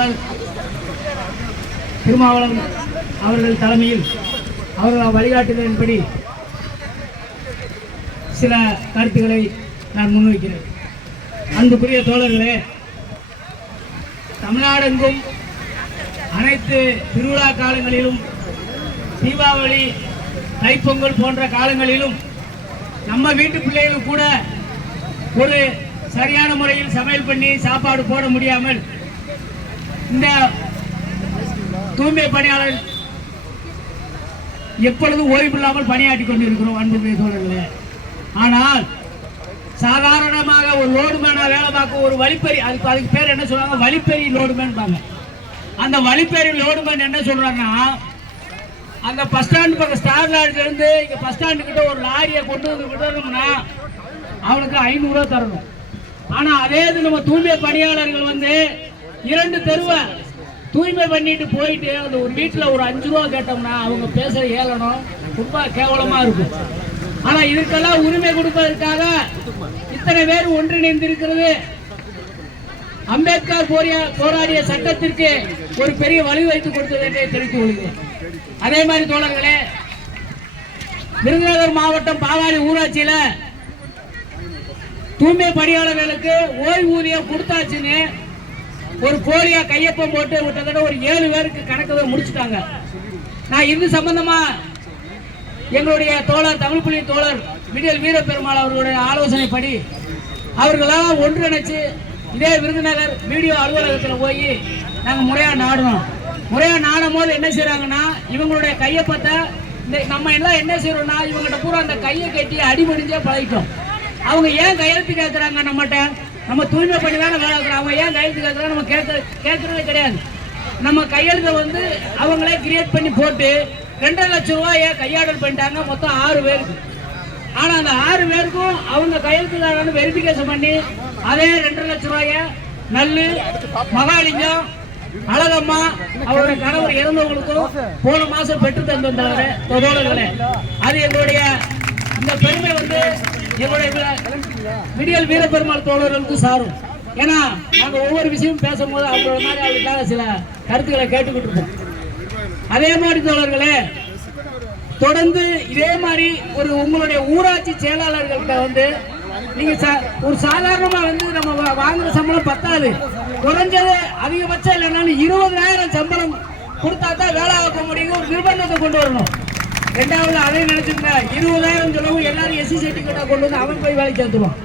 தோழர் திருமாவளவன் அவர்கள் தலைமையில் அவர்கள் வழிகாட்டுதலின்படி சில கருத்துக்களை நான் முன்வைக்கிறேன். அன்புக்குரிய தோழர்களே தமிழ்நாடெங்கும் அனைத்து திருவிழா காலங்களிலும் தீபாவளி தைப்பொங்கல் போன்ற காலங்களிலும் நம்ம வீட்டு பிள்ளைகளும் கூட ஒரு சரியான முறையில் சமையல் பண்ணி சாப்பாடு போட முடியாமல் இந்த தூய்மை பணியாளர் எப்பொழுதும் ஓய்வில்லாமல் பணியாற்றி கொண்டிருக்கிறோம் அன்புடைய தோழர்களே ஆனால் சாதாரணமாக ஒரு லோடுமேனா வேலை பார்க்க ஒரு வழிப்பறி அதுக்கு அதுக்கு பேர் என்ன சொல்றாங்க வழிப்பறி லோடுமேன்பாங்க அந்த வழிப்பறி லோடுமேன் என்ன சொல்றாங்கன்னா அந்த பஸ் ஸ்டாண்ட் பக்கம் ஸ்டார் லாட்ஜ்ல இருந்து இங்க பஸ் ஸ்டாண்டு கிட்ட ஒரு லாரியை கொண்டு வந்து விடணும்னா அவனுக்கு ஐநூறுரூவா தரணும். ஆனா அதே இது நம்ம தூய்மை பணியாளர்கள் வந்து இரண்டு தெருவை தூய்மை பண்ணிட்டு போயிட்டு அந்த ஒரு வீட்டில் ஒரு அஞ்சு ரூபா கேட்டோம்னா அவங்க பேசுற ஏளனம் ரொம்ப கேவலமா இருக்கும் ஆனா இதுக்கெல்லாம் உரிமை கொடுப்பதற்காக இத்தனை பேர் ஒன்றிணைந்திருக்கிறது. அம்பேத்கர் போரிய போராடிய சட்டத்திற்கு ஒரு பெரிய வழி வைத்து கொடுத்தது என்று தெரிவித்துக் கொள்கிறேன். அதே மாதிரி தோழர்களே விருதுநகர் மாவட்டம் பாவாடி ஊராட்சியில தூய்மை பணியாளர்களுக்கு ஓய்வூதியம் கொடுத்தாச்சுன்னு ஒரு போலியா கையொப்பம் போட்டு கிட்டத்தட்ட ஒரு ஏழு பேருக்கு கணக்கு முடிச்சுட்டாங்க. நான் இது சம்பந்தமா எங்களுடைய தோழர் தமிழ் புலி தோழர் விடியல் வீரப்பெருமாள் அவர்களுடைய ஆலோசனைப்படி அவர்களெல்லாம் ஒன்றிணைச்சு இதே விருதுநகர் வீடியோ அலுவலகத்தில் போய் நாங்கள் முறையாக நாடணும் முறையாக நாடும் போது என்ன செய்கிறாங்கன்னா இவங்களுடைய கையொப்பத்தை இந்த நம்ம எல்லாம் என்ன செய்கிறோம்னா இவங்ககிட்ட பூரா அந்த கையை கட்டி அடிபடிஞ்சே பழகிட்டோம். அவங்க ஏன் கையெழுத்து கேட்குறாங்க நம்மகிட்ட? நம்ம தூய்மை பண்ணி தானே வேலை பார்க்குறோம் அவங்க ஏன் கையெழுத்து கேட்குறாங்க நம்ம கேட்க கேட்கறதே கிடையாது. நம்ம கையெழுத்தை வந்து அவங்களே கிரியேட் பண்ணி போட்டு ரெண்டரை லட்சம் ரூபாய் கையாடல் பண்ணிட்டாங்க. மொத்தம் ஆறு பேருக்கு. ஆனால் அந்த ஆறு பேருக்கும் அவங்க கையெழுத்துக்காரன்னு வெரிஃபிகேஷன் பண்ணி அதே ரெண்டரை லட்சம் ரூபாய நல்லு மகாலிங்கம் அழகம்மா அவருடைய கணவர் இறந்தவங்களுக்கும் போன மாசம் பெற்று தந்தவங்க தோழர்களே அது எங்களுடைய இந்த பெருமை வந்து எங்களுடைய விடியல் வீரபெருமாள் தோழர்களுக்கு சாரும். ஏன்னா நாங்க ஒவ்வொரு விஷயமும் பேசும்போது அவங்களோட மாதிரி அவங்களுக்காக சில கருத்துக்களை கேட்டுக்கிட்டு இருப்போம். அதே மாதிரி தோழர்களே தொடர்ந்து இதே மாதிரி ஒரு உங்களுடைய ஊராட்சி செயலாளர்கள்ட்ட வந்து நீங்க சா- ஒரு சாதாரணமா வந்து நம்ம வாங்குற சம்பளம் பத்தாது. குறைஞ்சது அதிகபட்சம் இல்லைன்னாலும் இருபதாயிரம் சம்பளம் கொடுத்தா தான் வேலை ஆக்க முடியும் ஒரு நிர்பந்தத்தை கொண்டு வரணும். ரெண்டாவது அதே நினைச்சுங்க இருபதாயிரம் செலவு எல்லாரும் எஸ்சி சர்டிபிகேட்டா கொண்டு வந்து அவன் போய் வேலைக்கு சேர்த்துருவான்.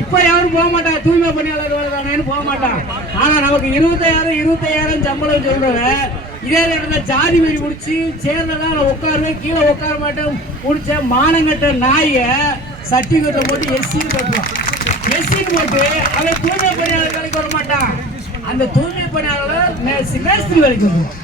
இப்ப யாரும் போக மாட்டான் தூய்மை பணியாளர் வேலை தானேன்னு போக மாட்டான் ஆனா நமக்கு இருபத்தாயிரம் இருபத்தாயிரம் சம்பளம் சொல்றவன் இதே நடந்த ஜாதி வெறி முடிச்சு சேர்ந்ததான் உட்காருவேன் கீழே உட்கார மாட்டேன் முடிச்ச மானங்கட்ட நாய சர்டிபிகேட்டை போட்டு எஸ்சின்னு போட்டுவான் எஸ்சின்னு போட்டு அவன் தூய்மை பணியாளர் வேலைக்கு வர மாட்டான். அந்த தூய்மை பணியாளர் மேஸ்திரி வேலைக்கு வருவான்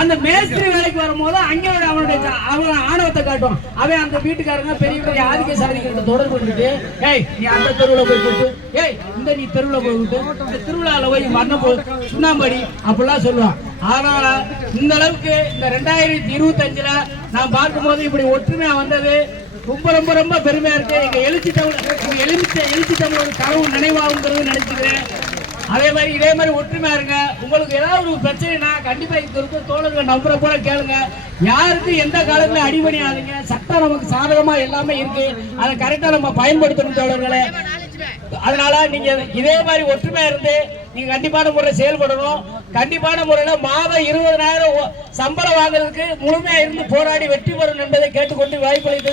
அந்த மேஸ்திரி வேலைக்கு வரும்போது அங்கே அவனுடைய அவன் ஆணவத்தை காட்டுவான். அவன் அந்த வீட்டுக்காரங்க பெரிய பெரிய ஆதிக்க சாதிக்கிறத தொடர்பு பண்ணிட்டு ஏய் நீ அந்த தெருவில் போய் விட்டு ஏய் இந்த நீ தெருவில் போய் விட்டு இந்த திருவிழாவில் போய் மண்ணை போ சுண்ணாம்படி அப்படிலாம் சொல்லுவான். ஆனால் இந்த அளவுக்கு இந்த ரெண்டாயிரத்தி இருபத்தஞ்சுல நான் பார்க்கும்போது இப்படி ஒற்றுமையா வந்தது. ரொம்ப ரொம்ப ரொம்ப பெருமையா இருக்கு. எங்க எழுச்சி தமிழ் எங்க எழுச்சி எழுச்சி தமிழோட கனவு நினைவாகுங்கிறது நினைச்சுக்கிறேன். அதே மாதிரி இதே மாதிரி ஒற்றுமையா இருங்க. உங்களுக்கு ஏதாவது ஒரு பிரச்சனைனா கண்டிப்பா இங்க இருக்க தோழர்கள் நம்புற போல கேளுங்க. யாருக்கு எந்த காலத்துல அடிபணி ஆகுங்க சட்டம் நமக்கு சாதகமா எல்லாமே இருக்கு. அதை கரெக்டா நம்ம பயன்படுத்தணும் தோழர்களே. அதனால நீங்க இதே மாதிரி ஒற்றுமையா இருந்து நீங்க கண்டிப்பான முறையில் செயல்படணும். கண்டிப்பான முறையில மாதம் இருபதனாயிரம் சம்பளம் வாங்குறதுக்கு முழுமையா இருந்து போராடி வெற்றி பெறணும் என்பதை கேட்டுக்கொண்டு வாய்ப்பளித்து